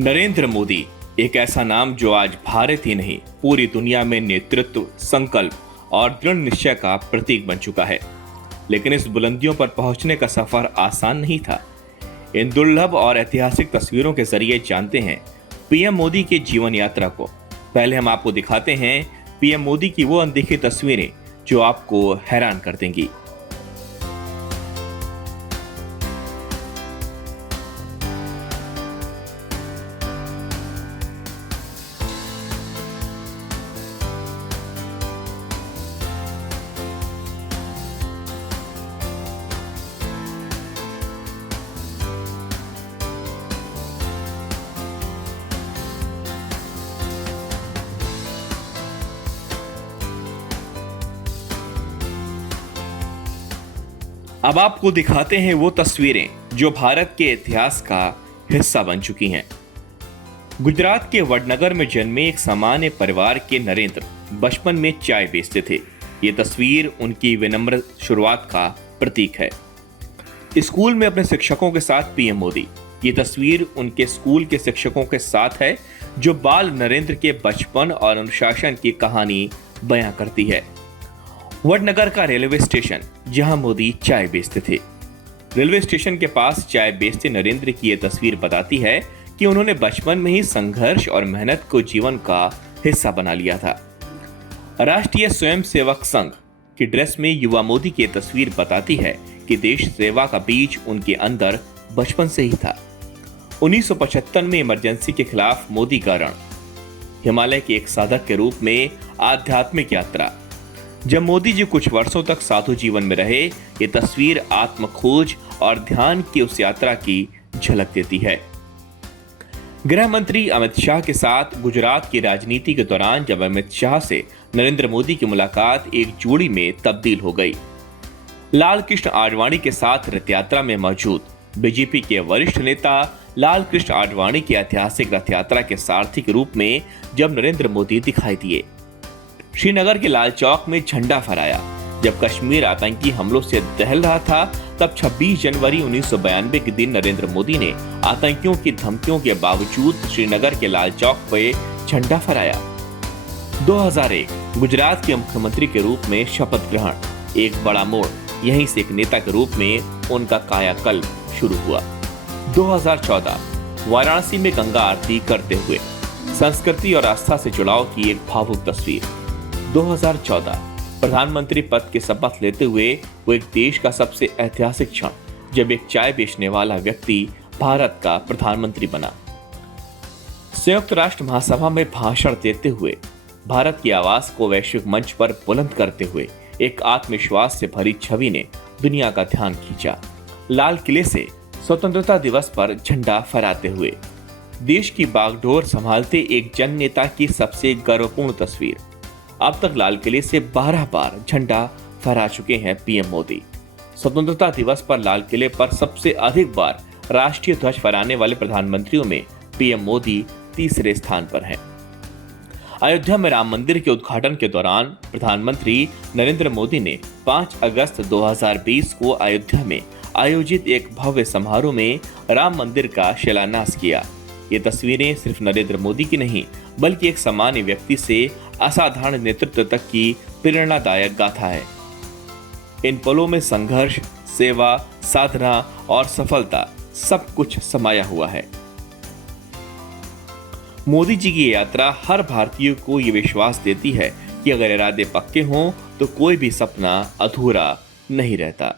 नरेंद्र मोदी एक ऐसा नाम जो आज भारत ही नहीं पूरी दुनिया में नेतृत्व, संकल्प और दृढ़ निश्चय का प्रतीक बन चुका है। लेकिन इस बुलंदियों पर पहुंचने का सफर आसान नहीं था। इन दुर्लभ और ऐतिहासिक तस्वीरों के जरिए जानते हैं पीएम मोदी की जीवन यात्रा को। पहले हम आपको दिखाते हैं पीएम मोदी की वो अनदेखी तस्वीरें जो आपको हैरान कर देंगी। अब आपको दिखाते हैं वो तस्वीरें जो भारत के इतिहास का हिस्सा बन चुकी हैं। गुजरात के वडनगर में जन्मे एक सामान्य परिवार के नरेंद्र बचपन में चाय बेचते थे। ये तस्वीर उनकी विनम्र शुरुआत का प्रतीक है। स्कूल में अपने शिक्षकों के साथ पीएम मोदी। ये तस्वीर उनके स्कूल के शिक्षकों के साथ है जो बाल नरेंद्र के बचपन और अनुशासन की कहानी बयां करती है। वडनगर का रेलवे स्टेशन जहां मोदी चाय बेचते थे। रेलवे स्टेशन के पास चाय बेचते नरेंद्र की यह तस्वीर बताती है कि उन्होंने बचपन में ही संघर्ष और मेहनत को जीवन का हिस्सा बना लिया था। राष्ट्रीय स्वयंसेवक संघ की ड्रेस में युवा मोदी की तस्वीर बताती है कि देश सेवा का बीज उनके अंदर बचपन से ही था। 1975 में इमरजेंसी के खिलाफ मोदी का रण, हिमालय के एक साधक के रूप में आध्यात्मिक यात्रा। जब मोदी जी कुछ वर्षों तक साधु जीवन में रहे, ये तस्वीर आत्मखोज और ध्यान की उस यात्रा की झलक देती है। गृह मंत्री अमित शाह के साथ गुजरात की राजनीति के दौरान जब अमित शाह से नरेंद्र मोदी की मुलाकात एक जोड़ी में तब्दील हो गई। लाल कृष्ण आडवाणी के साथ रथ यात्रा में मौजूद बीजेपी के वरिष्ठ नेता लाल कृष्ण आडवाणी की ऐतिहासिक रथ यात्रा के सारथी के रूप में जब नरेंद्र मोदी दिखाई दिए। श्रीनगर के लाल चौक में झंडा फहराया। जब कश्मीर आतंकी हमलों से दहल रहा था, तब 26 जनवरी 1992 के दिन नरेंद्र मोदी ने आतंकियों की धमकियों के बावजूद श्रीनगर के लाल चौक पे झंडा फहराया। 2001 गुजरात के मुख्यमंत्री के रूप में शपथ ग्रहण, एक बड़ा मोड़। यहीं से एक नेता के रूप में उनका कायाकल्प शुरू हुआ। 2014 वाराणसी में गंगा आरती करते हुए संस्कृति और आस्था से जुड़ाव की एक भावुक तस्वीर। 2014 प्रधानमंत्री पद की शपथ लेते हुए वो एक देश का सबसे ऐतिहासिक क्षण, जब एक चाय बेचने वाला व्यक्ति भारत का प्रधानमंत्री बना। संयुक्त राष्ट्र महासभा में भाषण देते हुए भारत की आवाज को वैश्विक मंच पर बुलंद करते हुए एक आत्मविश्वास से भरी छवि ने दुनिया का ध्यान खींचा। लाल किले से स्वतंत्रता दिवस पर झंडा फहराते हुए देश की बागडोर संभालते एक जन नेता की सबसे गर्वपूर्ण तस्वीर। अब तक लाल किले से 12 बार झंडा फहरा चुके हैं पीएम मोदी। स्वतंत्रता दिवस पर लाल किले पर सबसे अधिक बार राष्ट्रीय ध्वज फहराने वाले प्रधानमंत्रियों में पीएम मोदी तीसरे स्थान पर हैं। अयोध्या में राम मंदिर के उद्घाटन के दौरान प्रधानमंत्री नरेंद्र मोदी ने 5 अगस्त 2020 को अयोध्या में आयोजित एक भव्य समारोह में राम मंदिर का शिलान्यास किया। ये तस्वीरें सिर्फ नरेंद्र मोदी की नहीं, बल्कि एक सामान्य व्यक्ति से असाधारण नेतृत्व तक की प्रेरणादायक गाथा है। इन पलों में संघर्ष, सेवा, साधना और सफलता सब कुछ समाया हुआ है। मोदी जी की यात्रा हर भारतीय को ये विश्वास देती है कि अगर इरादे पक्के हों तो कोई भी सपना अधूरा नहीं रहता।